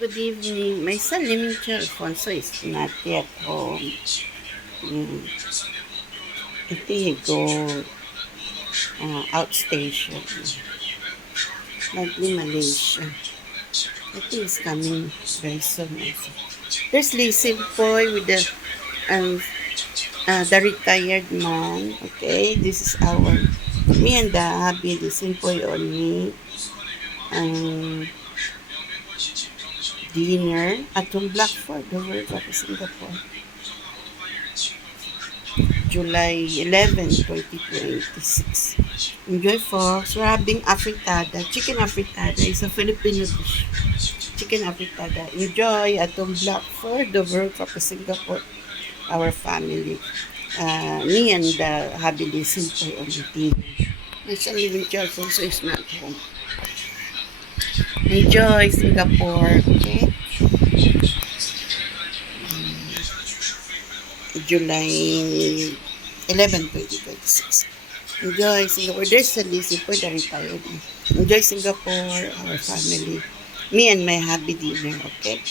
Good evening. My son, Lemincha Alfonso, is not yet home. Mm. I think he go outstation, likely Malaysia. I think he's coming very soon also. There's Lizzie Boy with the retired man. Okay, this is me and the hubby, Lizzie Boy on me. Dinner at Tom Blackford, the World Cup of Singapore. July 11, 2026. Enjoy, folks. We're having afritada. Chicken afritada is a Filipino dish. Chicken afritada. Enjoy at Tom Blackford, the World Cup of Singapore. Our family. Me and the hubby listen for on the TV. My son living Charles also is not home. Enjoy Singapore. Okay? July 11, 2026. Enjoy Singapore. There's a list for the retired. Enjoy Singapore, our family. Me and my happy dinner, okay?